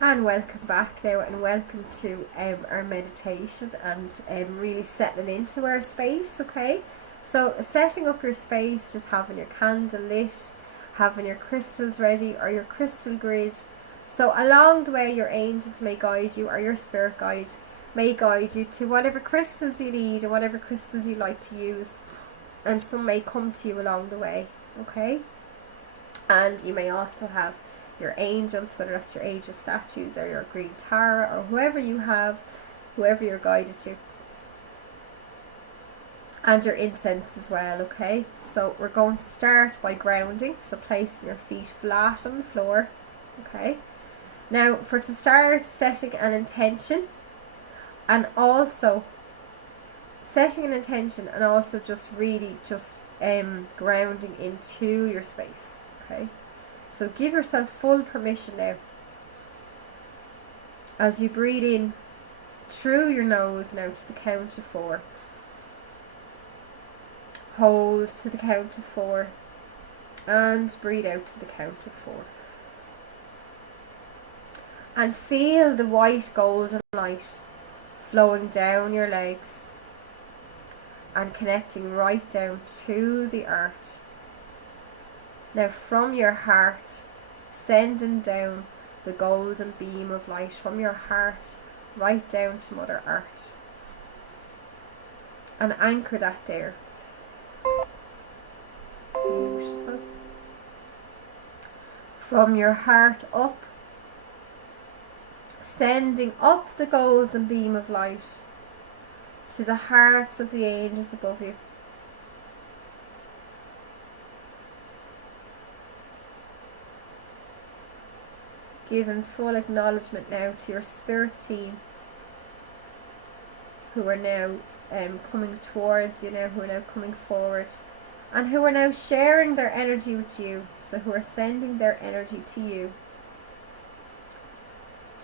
And welcome back now, and welcome to our meditation and really settling into our space, okay? So setting up your space, just having your candle lit, having your crystals ready or your crystal grid. So along the way your angels may guide you, or your spirit guide may guide you to whatever crystals you need or whatever crystals you like to use. And some may come to you along the way, okay? And you may also have your angels, whether that's your angel statues or your green Tara or whoever you have, whoever you're guided to. And your incense as well, okay? So we're going to start by grounding, so placing your feet flat on the floor, okay? Now to start, setting an intention, and also setting an intention and also just really just grounding into your space, okay? So give yourself full permission now. As you breathe in through your nose now to the count of 4. Hold to the count of 4. And breathe out to the count of 4. And feel the white golden light flowing down your legs and connecting right down to the earth. Now from your heart, sending down the golden beam of light from your heart right down to Mother Earth. And anchor that there. Beautiful. From your heart up, sending up the golden beam of light to the hearts of the angels above you. Giving full acknowledgement now to your spirit team, who are now coming towards you now, who are now coming forward, and who are now sharing their energy with you, so who are sending their energy to you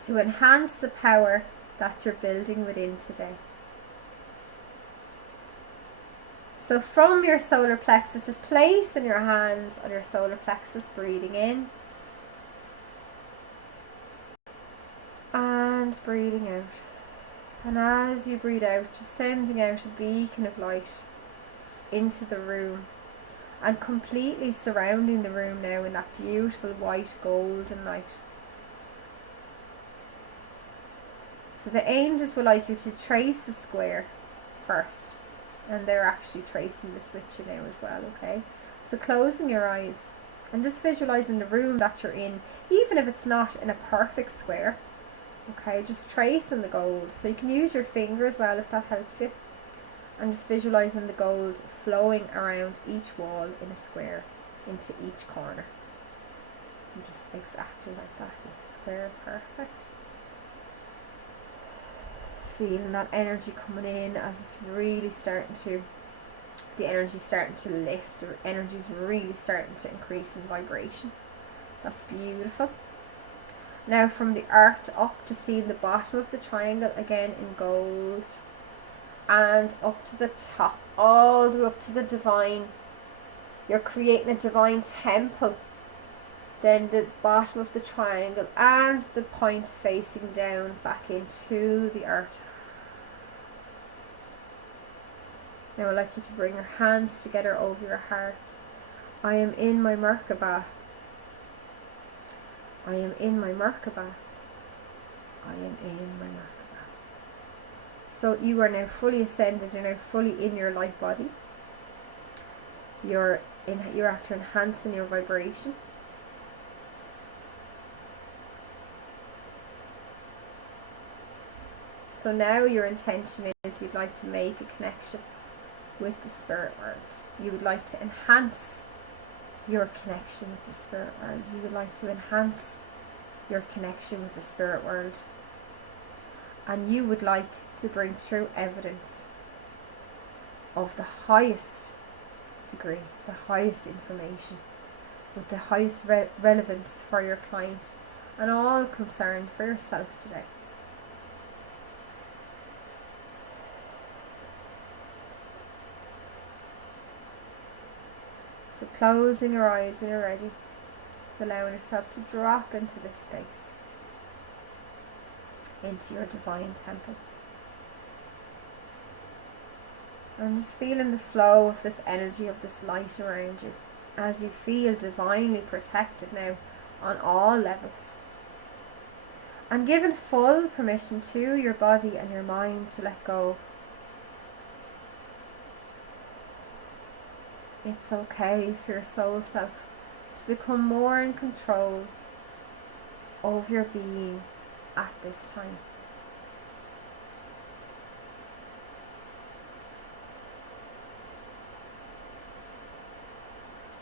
to enhance the power that you're building within today. So from your solar plexus, just placing your hands on your solar plexus, breathing in and breathing out. And as you breathe out, just sending out a beacon of light into the room and completely surrounding the room now in that beautiful white golden light. So the angels would like you to trace a square first, and they're actually tracing this with you now as well, okay? So closing your eyes and just visualizing the room that you're in, even if it's not in a perfect square. Okay, just tracing the gold. So you can use your finger as well if that helps you. And just visualizing the gold flowing around each wall in a square into each corner. And just exactly like that, like a square, perfect. Feeling that energy coming in as it's really starting to, the energy's starting to lift, the energy's really starting to increase in vibration. That's beautiful. Now from the earth up, to seeing the bottom of the triangle again in gold, and up to the top, all the way up to the divine. You're creating a divine temple. Then the bottom of the triangle and the point facing down back into the earth. Now I'd like you to bring your hands together over your heart. I am in my Merkaba. I am in my Merkaba. I am in my Merkaba. So you are now fully ascended, you're now fully in your light body. You're after enhancing your vibration. So now your intention is you'd like to make a connection with the spirit world. You would like to enhance your connection with the spirit world. You would like to enhance your connection with the spirit world. And you would like to bring true evidence of the highest degree, of the highest information, with the highest relevance for your client and all concerned for yourself today. So closing your eyes when you're ready, just allowing yourself to drop into this space. into your divine temple. And just feeling the flow of this energy, of this light around you, as you feel divinely protected now on all levels. And given full permission to your body and your mind to let go. It's okay for your soul self to become more in control of your being at this time.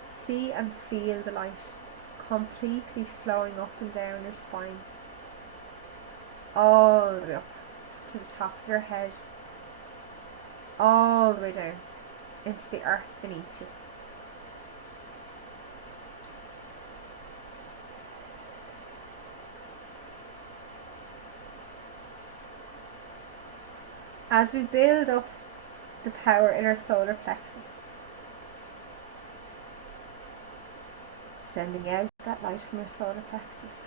See and feel the light completely flowing up and down your spine, all the way up to the top of your head, all the way down into the earth beneath you. As we build up the power in our solar plexus, sending out that light from your solar plexus,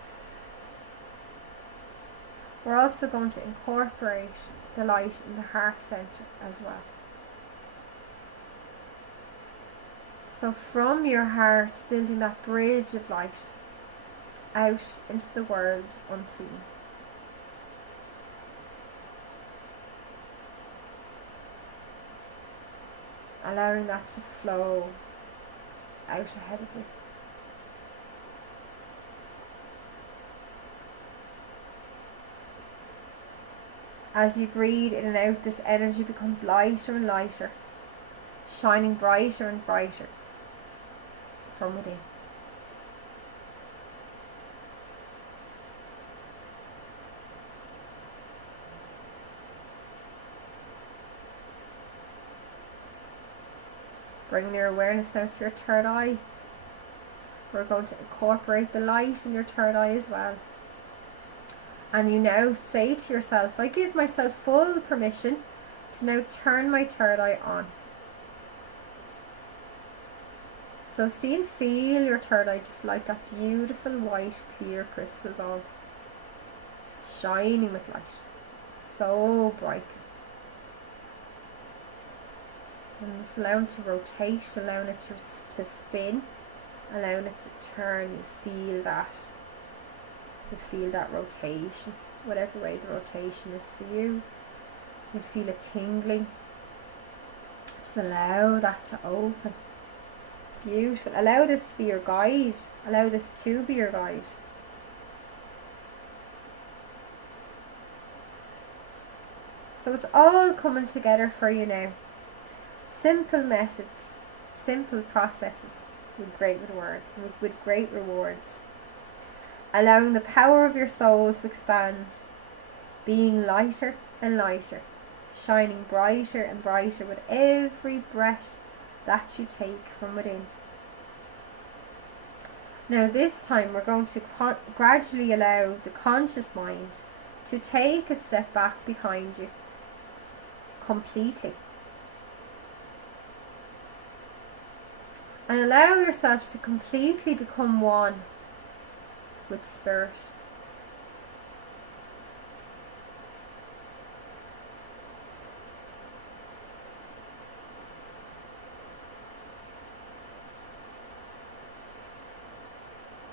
we're also going to incorporate the light in the heart center as well. So from your heart, building that bridge of light out into the world unseen. Allowing that to flow out ahead of you. As you breathe in and out, this energy becomes lighter and lighter, shining brighter and brighter from within. Bringing your awareness down to your third eye. We're going to incorporate the light in your third eye as well. And you now say to yourself, I give myself full permission to now turn my third eye on. So see and feel your third eye just like that beautiful white clear crystal ball, shining with light, so brightly. And just allowing it to rotate, allowing it to spin, allowing it to turn. You feel that. You feel that rotation, whatever way the rotation is for you. You feel it tingling. Just allow that to open. Beautiful. Allow this to be your guide. Allow this to be your guide. So it's all coming together for you now. Simple methods, simple processes with great rewards. Allowing the power of your soul to expand, being lighter and lighter, shining brighter and brighter with every breath that you take from within. Now this time we're going to gradually allow the conscious mind to take a step back behind you completely. And allow yourself to completely become one with spirit.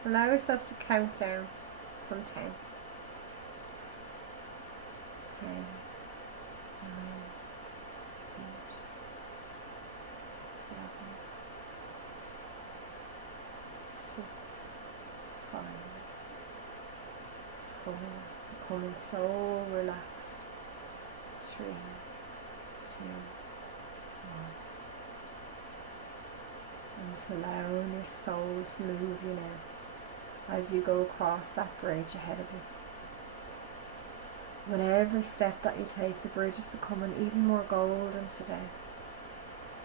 Allow yourself to count down from 10. 10, 9, 8, 7, 6, 5, 4, becoming so relaxed. 3, 2, 1. And just allowing your soul to move you now as you go across that bridge ahead of you. With every step that you take, the bridge is becoming even more golden today,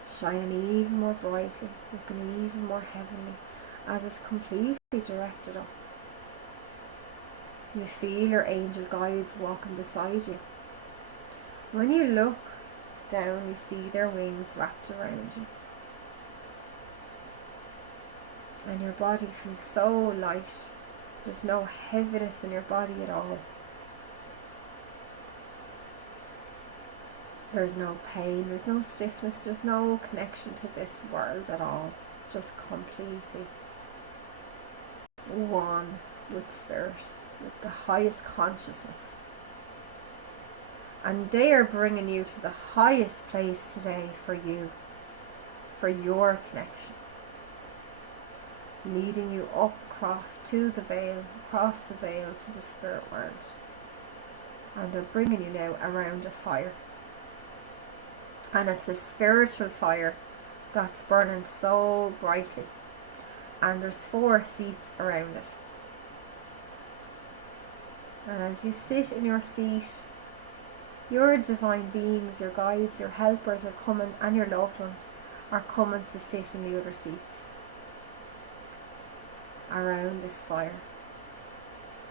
shining even more brightly, looking even more heavenly as it's completely directed up. You feel your angel guides walking beside you. When you look down, you see their wings wrapped around you. And your body feels so light. There's no heaviness in your body at all. There's no pain, there's no stiffness, there's no connection to this world at all. Just completely one with spirit, with the highest consciousness. And they are bringing you to the highest place today for you, for your connection. Leading you up across to the veil, across the veil to the spirit world. And they're bringing you now around a fire. And it's a spiritual fire that's burning so brightly. And there's 4 seats around it. And as you sit in your seat, your divine beings, your guides, your helpers are coming, and your loved ones are coming to sit in the other seats around this fire.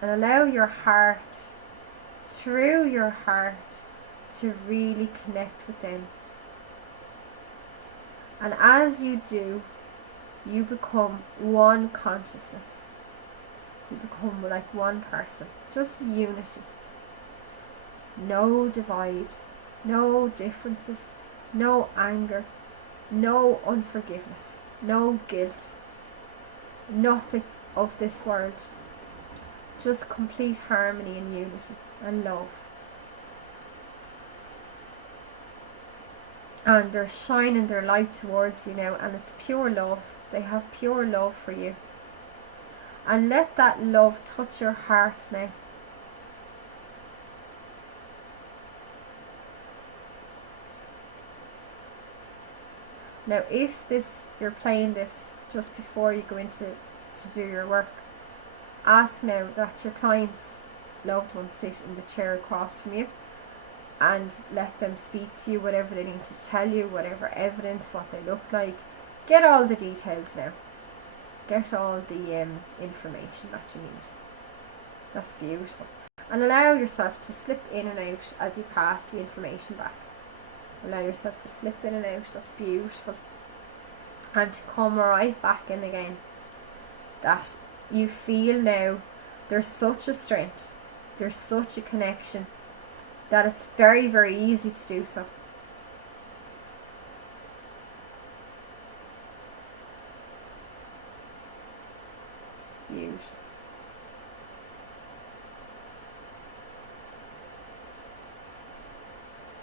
And allow your heart, through your heart, to really connect with them. And as you do, you become one consciousness. You become like one person. Just unity. No divide, no differences, no anger, no unforgiveness, no guilt, nothing of this world. Just complete harmony and unity and love. And they're shining their light towards you now, and it's pure love. They have pure love for you. And let that love touch your heart now. Now, if you're playing this just before you go into to do your work, ask now that your client's loved one sit in the chair across from you, and let them speak to you, whatever they need to tell you, whatever evidence, what they look like. Get all the details now. Get all the information that you need. That's beautiful. And allow yourself to slip in and out as you pass the information back. Allow yourself to slip in and out. That's beautiful. And to come right back in again. That you feel now there's such a strength, there's such a connection, that it's very, very easy to do so. Beautiful.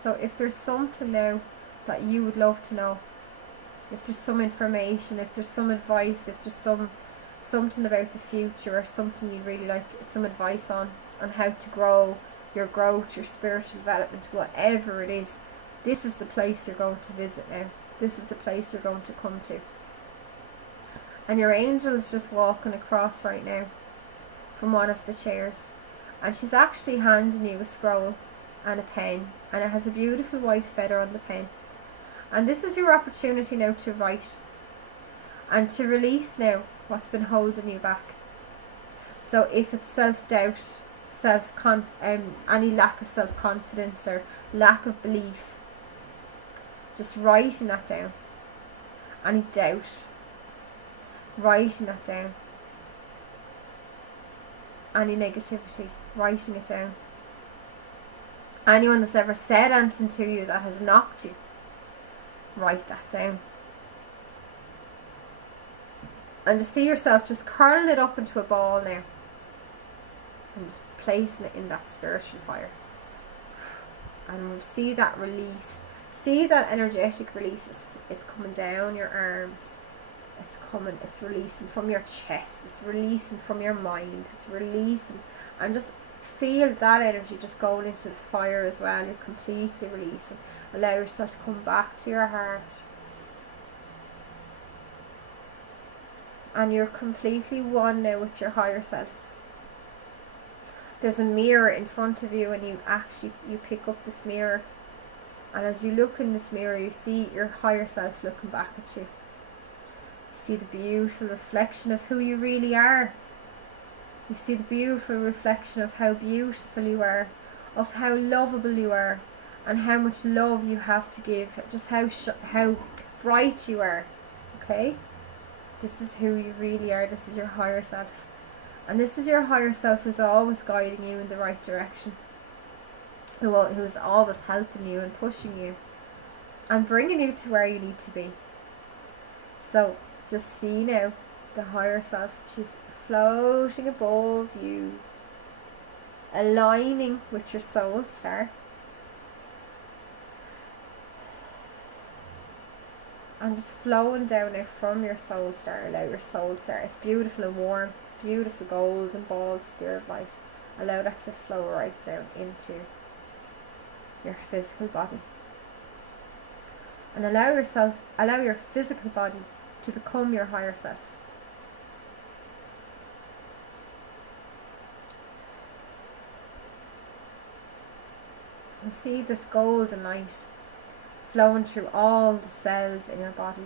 So if there's something now that you would love to know, if there's some information, if there's some advice, if there's something about the future, or something you'd really like some advice on how to grow your growth, your spiritual development, whatever it is, this is the place you're going to visit now. This is the place you're going to come to. And your angel is just walking across right now from one of the chairs, and she's actually handing you a scroll and a pen, and it has a beautiful white feather on the pen. And this is your opportunity now to write and to release now what's been holding you back. So if it's self-doubt, any lack of self-confidence or lack of belief, just writing that down. Any doubt, writing that down. Any negativity, writing it down. Anyone that's ever said anything to you that has knocked you, write that down. And just see yourself just curling it up into a ball now, and just placing it in that spiritual fire. And see that release. See that energetic release is coming down your arms. It's releasing from your chest. It's releasing from your mind. It's releasing. And just feel that energy just going into the fire as well. You're completely releasing. Allow yourself to come back to your heart. And you're completely one now with your higher self. There's a mirror in front of you, and you pick up this mirror, and as you look in this mirror, you see your higher self looking back at you. You see the beautiful reflection of who you really are. You see the beautiful reflection of how beautiful you are, of how lovable you are, and how much love you have to give, just how bright you are. Okay? This is who you really are. This is your higher self. And this is your higher self who's always guiding you in the right direction. who's always helping you and pushing you and bringing you to where you need to be. So just see now the higher self, she's floating above you, aligning with your soul star. And just flowing down now from your soul star. Allow your soul star, it's beautiful and warm, beautiful golden ball spirit light. Allow that to flow right down into your physical body. And allow your physical body to become your higher self. And see this golden light flowing through all the cells in your body.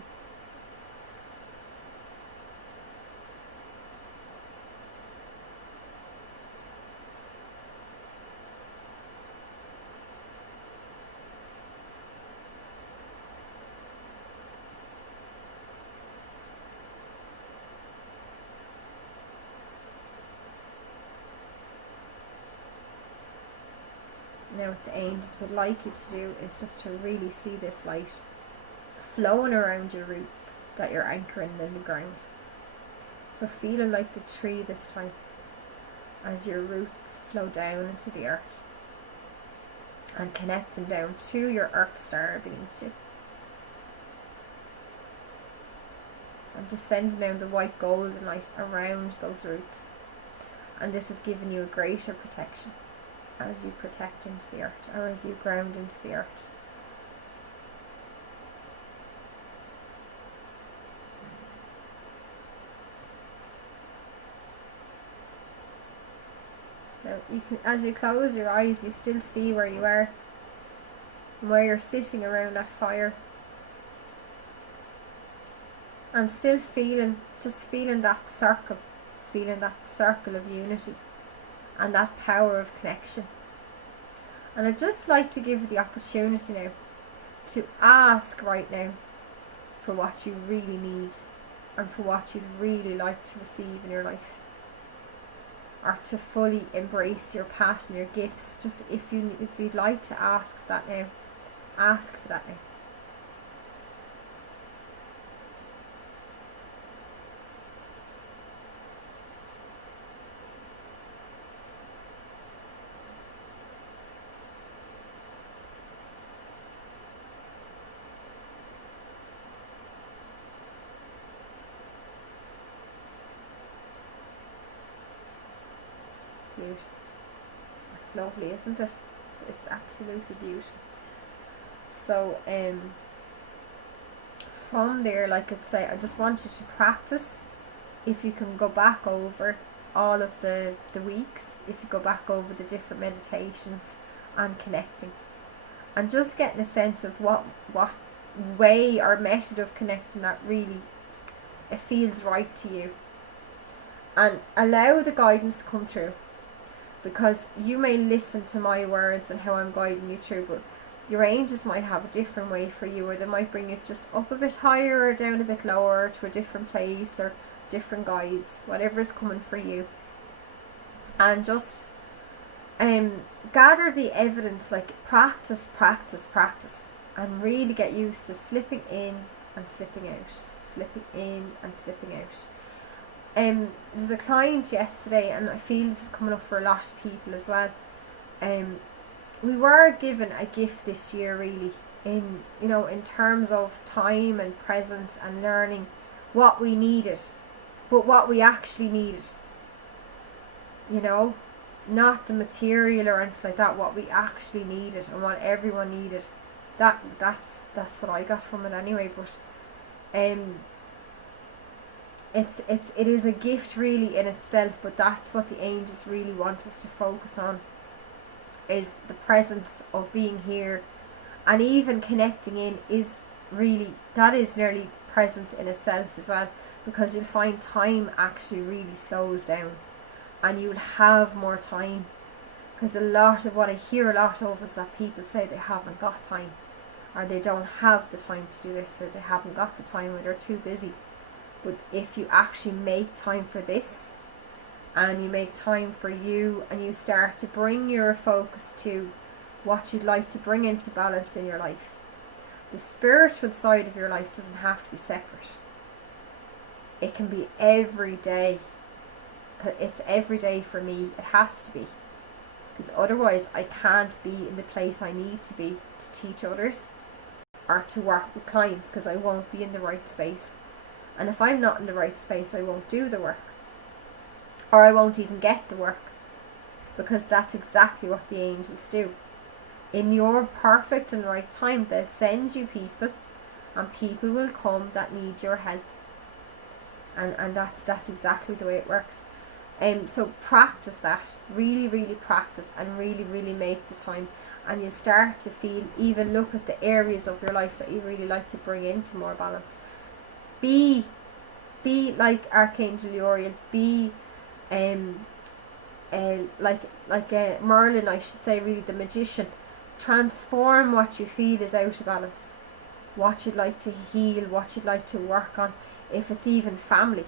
Now what the angels would like you to do is just to really see this light flowing around your roots that you're anchoring in the ground. So feeling like the tree this time as your roots flow down into the earth and connecting down to your earth star beneath you. And just sending down the white golden light around those roots. And this is giving you a greater protection as you protect into the earth, or as you ground into the earth. Now you can, as you close your eyes, you still see where you are and where you're sitting around that fire, and still feeling that circle of unity and that power of connection. And I'd just like to give you the opportunity now to ask right now for what you really need and for what you'd really like to receive in your life, or to fully embrace your path and your gifts. Just if you'd like to ask for that now, ask for that now. It's lovely, isn't it? It's absolutely beautiful. So from there, like I'd say, I just want you to practice. If you can go back over all of the weeks, if you go back over the different meditations and connecting, and just getting a sense of what way or method of connecting that really it feels right to you, and allow the guidance to come through. Because you may listen to my words and how I'm guiding you through, but your angels might have a different way for you, or they might bring it just up a bit higher or down a bit lower to a different place, or different guides, whatever is coming for you. And just gather the evidence, like practice, and really get used to slipping in and slipping out, slipping in and slipping out. There's a client yesterday, and I feel this is coming up for a lot of people as well. We were given a gift this year, really, in terms of time and presence and learning what we needed, but what we actually needed. Not the material or anything like that. What we actually needed and what everyone needed. That's what I got from it anyway. But it is a gift really in itself, but that's what the angels really want us to focus on, is the presence of being here, and even connecting in is really, that is nearly presence in itself as well, because you'll find time actually really slows down and you'll have more time. Because a lot of what I hear a lot of is that people say they haven't got time, or they don't have the time to do this, or they haven't got the time, or they're too busy. But if you actually make time for this, and you make time for you, and you start to bring your focus to what you'd like to bring into balance in your life. The spiritual side of your life doesn't have to be separate. It can be every day. It's every day for me. It has to be. Because otherwise I can't be in the place I need to be to teach others or to work with clients, because I won't be in the right space. And if I'm not in the right space, I won't do the work. Or I won't even get the work. Because that's exactly what the angels do. In your perfect and right time, they'll send you people, and people will come that need your help. And that's exactly the way it works. So practice that, really practice, and really make the time, and you'll start to feel, even look at the areas of your life that you really like to bring into more balance. Be like Archangel Uriel, be like Merlin, I should say, really the magician. Transform what you feel is out of balance, what you'd like to heal, what you'd like to work on, if it's even family.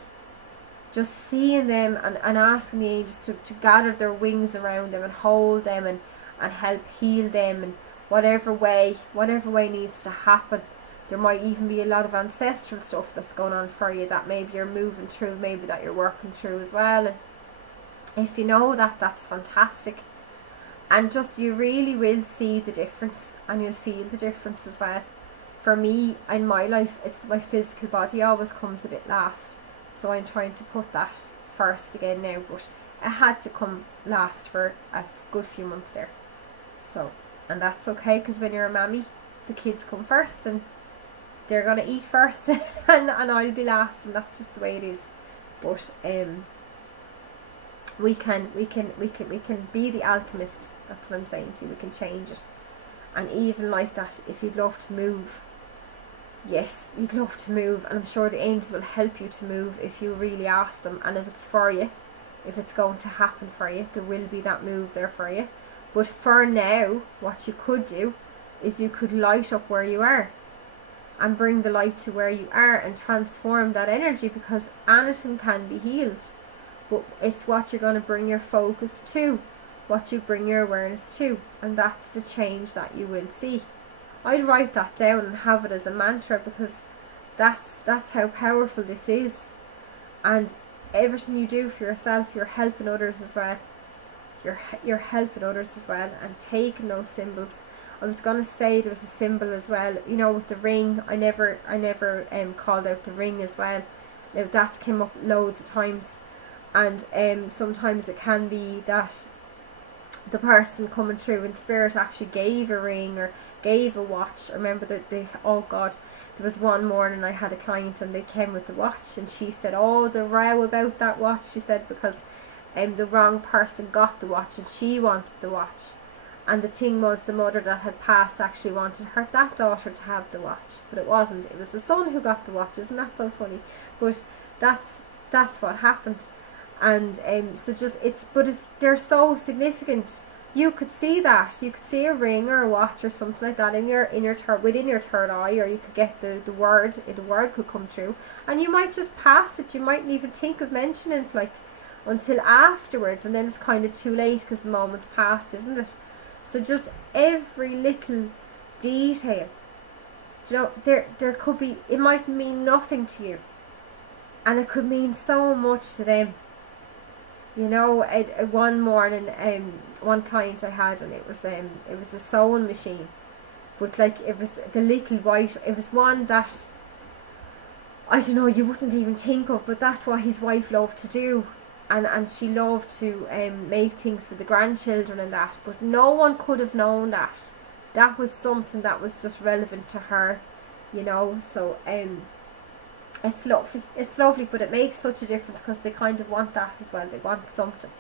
Just seeing them and asking the angels to gather their wings around them and hold them and help heal them in whatever way needs to happen. There might even be a lot of ancestral stuff that's going on for you that maybe you're moving through, maybe that you're working through as well. And if you know that, that's fantastic. And just, you really will see the difference, and you'll feel the difference as well. For me, in my life, it's my physical body always comes a bit last. So I'm trying to put that first again now, but it had to come last for a good few months there. So, and that's okay, because when you're a mammy, the kids come first, and they're gonna eat first, and I'll be last, and that's just the way it is. But we can be the alchemist. That's what I'm saying to you. We can change it. And even like that, if you'd love to move, yes, you'd love to move, and I'm sure the angels will help you to move if you really ask them, and if it's for you, if it's going to happen for you, there will be that move there for you. But for now, what you could do is you could light up where you are and bring the light to where you are and transform that energy, because anything can be healed. But it's what you're going to bring your focus to, what you bring your awareness to, and that's the change that you will see. I'd write that down and have it as a mantra, because that's how powerful this is. And everything you do for yourself, you're helping others as well. You're helping others as well, and taking those symbols. I was gonna say there was a symbol as well, you know, with the ring. I never called out the ring as well. Now that came up loads of times, and sometimes it can be that the person coming through in spirit actually gave a ring or gave a watch. I remember that oh God, there was one morning I had a client and they came with the watch, and she said, oh, the row about that watch, she said, because the wrong person got the watch and she wanted the watch. And the thing was, the mother that had passed actually wanted that daughter to have the watch, but it wasn't. It was the son who got the watch. Isn't that so funny? But that's what happened. And they're so significant. You could see that. You could see a ring or a watch or something like that within your third eye, or you could get the word could come true, and you might just pass it. You mightn't even think of mentioning it until afterwards, and then it's kind of too late because the moment's passed, isn't it? So just every little detail, you know, there could be, it might mean nothing to you, and it could mean so much to them. You know, one morning, one client I had, and it was a sewing machine, but it was the little white. It was one that, I don't know, you wouldn't even think of, but that's what his wife loved to do, and she loved to make things for the grandchildren and that. But no one could have known that. That was something that was just relevant to her, you know. So it's lovely, but it makes such a difference because they kind of want that as well. They want something,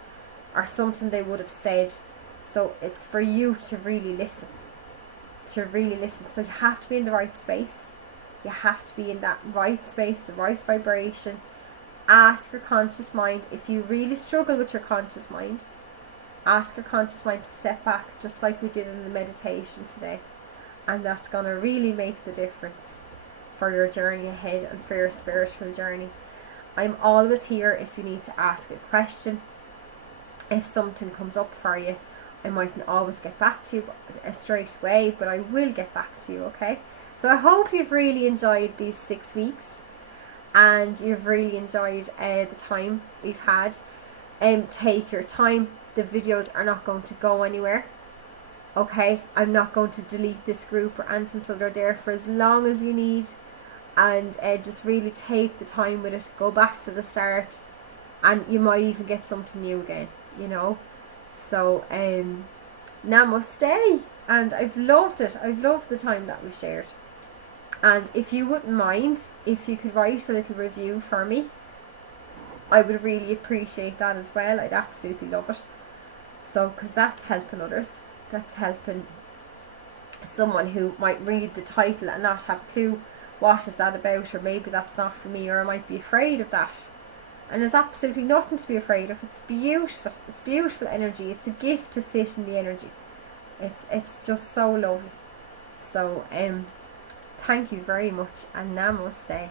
or something they would have said. So it's for you to really listen. So you have to be in the right space. You have to be in that right space, the right vibration. Ask your conscious mind. If you really struggle with your conscious mind, ask your conscious mind to step back, just like we did in the meditation today. And that's going to really make the difference for your journey ahead and for your spiritual journey. I'm always here if you need to ask a question. If something comes up for you, I mightn't always get back to you straight away, but I will get back to you, okay? So I hope you've really enjoyed these 6 weeks, and you've really enjoyed the time we've had. Take your time. The videos are not going to go anywhere, okay? I'm not going to delete this group or anything, so they're there for as long as you need. And just really take the time with it. Go back to the start, and you might even get something new again, you know. So namaste, and I've loved it. I've loved the time that we shared. And if you wouldn't mind, if you could write a little review for me, I would really appreciate that as well. I'd absolutely love it. So, because that's helping others. That's helping someone who might read the title and not have a clue what is that about, or maybe that's not for me, or I might be afraid of that. And there's absolutely nothing to be afraid of. It's beautiful. It's beautiful energy. It's a gift to sit in the energy. It's just so lovely. So thank you very much, and namaste.